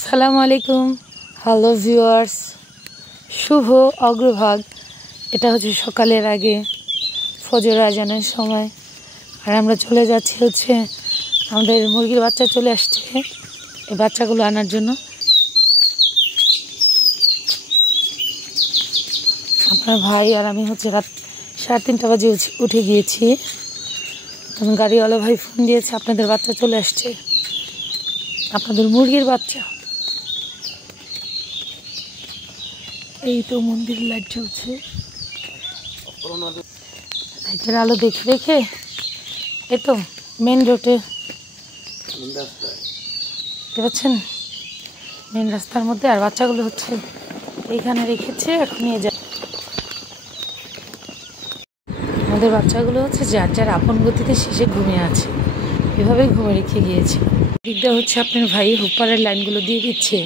আসসালামু আলাইকুম। Hello viewers, শুভ অগ্রভাগ। এটা হচ্ছে সকালের আগে ফজর আজানের সময়, আর আমরা চলে যাচ্ছি আমাদের মুরগির বাচ্চা চলে আসছে এই বাচ্চাগুলো আনার জন্য। আপনার ভাই আর আমি রাত 3:30 বাজে উঠে গিয়েছি। তখন গাড়িওয়ালা ভাই ফোন দিয়েছে, আপনাদের বাচ্চা চলে আসছে, আপনাদের মুরগির বাচ্চা। এই তো মন্দির লাইট জ্বলছে, লাইটের আলো দেখে দেখে এই তো মেন রোডে দেখতে পাচ্ছেন, মেন রাস্তার মধ্যে। আর বাচ্চাগুলো এইখানে রেখেছে, এখন নিয়ে যায়। আমাদের বাচ্চাগুলো যার যার আপন গতিতে শেষে ঘুমিয়ে আছে, এভাবেই ঘুমে রেখে গিয়েছে। দিকটা আপনার ভাই হুপারের লাইনগুলো দিয়ে দিচ্ছে।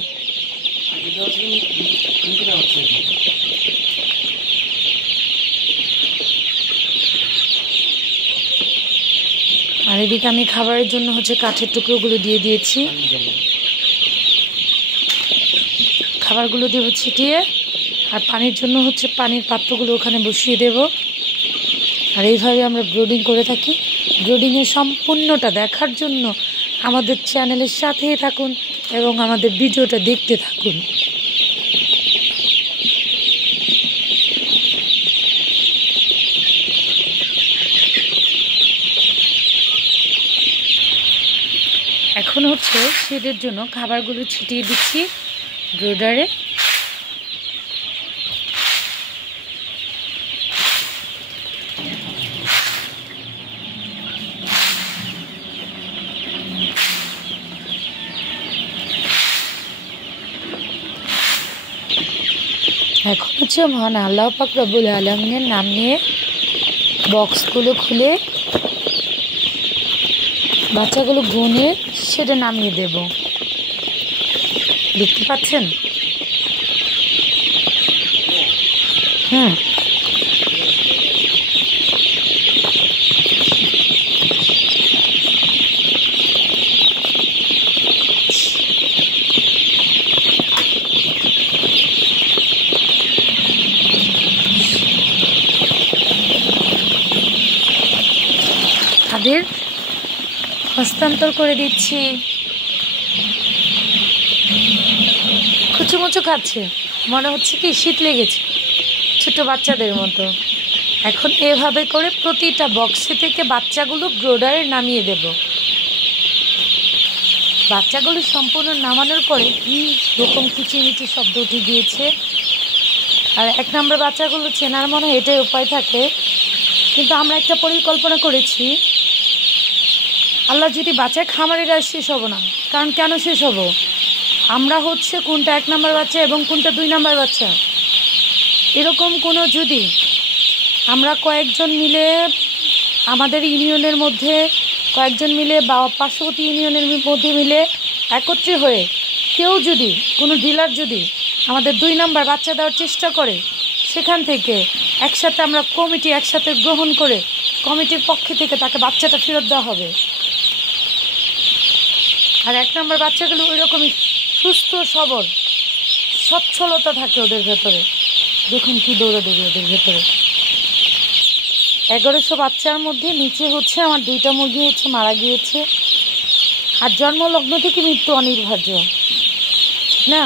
আর এদিকে আমি খাবারের জন্য কাঠের টুকরোগুলো দিয়ে দিয়েছি, খাবারগুলো দেবো ছিটিয়ে। আর পানির জন্য পানির পাত্রগুলো ওখানে বসিয়ে দেব। আর এইভাবে আমরা ব্রিডিং করে থাকি। ব্রিডিংয়ের সম্পূর্ণটা দেখার জন্য আমাদের চ্যানেলের সাথেই থাকুন এবং আমাদের ভিডিওটা দেখতে থাকুন। এখন শেডের জন্য খাবারগুলো ছিটিয়ে দিচ্ছি ব্রোডারে। এখন মহান আল্লাহ পাক রব্বুল আলামিনের নাম নিয়ে বক্সগুলো খুলে বাচ্চাগুলো গুনে সেটা নামিয়ে দেব। দেখতে পাচ্ছেন? তাদের হস্তান্তর করে দিচ্ছি। কুচুমুচু খাচ্ছে, মনে হচ্ছে কি শীত লেগেছে, ছোট বাচ্চাদের মতো। এখন এভাবে করে প্রতিটা বক্সে থেকে বাচ্চাগুলো ব্রোডারে নামিয়ে দেব। বাচ্চাগুলো সম্পূর্ণ নামানোর পরে কি রকম কিচিমিচি শব্দ উঠে গিয়েছে। আর 1 নম্বর বাচ্চাগুলো চেনার মনে হয় এটাই উপায় থাকে, কিন্তু আমরা একটা পরিকল্পনা করেছি, আল্লাহ যদি বাচ্চায় খামারের গায়ে শেষ হব না। কারণ কেন শেষ হব? আমরা কোনটা 1 নম্বর বাচ্চা এবং কোনটা 2 নম্বর বাচ্চা, এরকম কোনো যদি আমরা কয়েকজন মিলে আমাদের ইউনিয়নের মধ্যে কয়েকজন মিলে বা পার্শ্ববর্তী ইউনিয়নের মধ্যে মিলে একত্রে হয়ে কেউ যদি কোনো ডিলার যদি আমাদের 2 নম্বর বাচ্চা দেওয়ার চেষ্টা করে, সেখান থেকে একসাথে আমরা কমিটি একসাথে গ্রহণ করে কমিটির পক্ষ থেকে তাকে বাচ্চাটা ফেরত দেওয়া হবে। আর 1 নম্বর বাচ্চাগুলো ওই রকমই সুস্থ সবল, সচ্ছলতা থাকে ওদের ভেতরে। দেখুন কি দৌড়াদৌড়ি ওদের ভেতরে। 1100 বাচ্চার মধ্যে নিচে আমার 2টা মুরগি মারা গিয়েছে। আর জন্মলগ্ন থেকে মৃত্যু অনিবার্য না।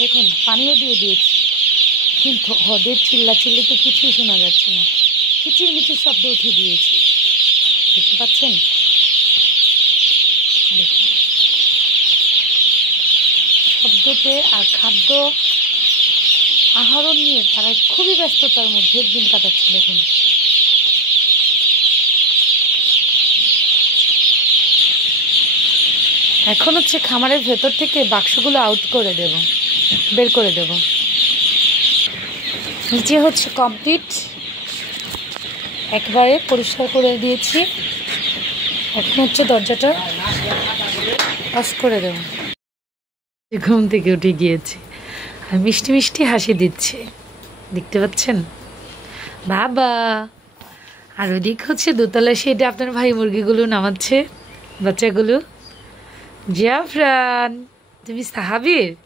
দেখুন পানিও দিয়ে দিয়েছি, কিন্তু ওদের চিল্লাচিল্লিতে কিছুই শোনা যাচ্ছে না। কিচিরমিচির শব্দ উঠে দিয়েছি, দেখতে পাচ্ছেন? দেখুন শব্দতে আর খাদ্য আহরণ নিয়ে তারা খুবই ব্যস্ততার মধ্যে দিন কাটাচ্ছে। দেখুন এখন খামারের ভেতর থেকে বাক্সগুলো আউট করে দেব, বের করে দেব। নিচে কমপ্লিট, একবারে পরিষ্কার করে দিয়েছি। এখন দরজাটা অফ করে দেব। ঘুম থেকে উঠে গিয়েছে আর মিষ্টি মিষ্টি হাসি দিচ্ছে, দেখতে পাচ্ছেন বাবা। আর ওদিক দোতলা শেডে আপনার ভাই মুরগিগুলো নামাচ্ছে, বাচ্চাগুলো জাফরান, তুমি সাহাবীর,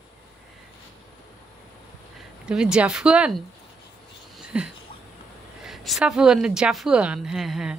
তুমি জাফুয়ান, সাফুয়ান না জাফুয়ান, হ্যাঁ হ্যাঁ।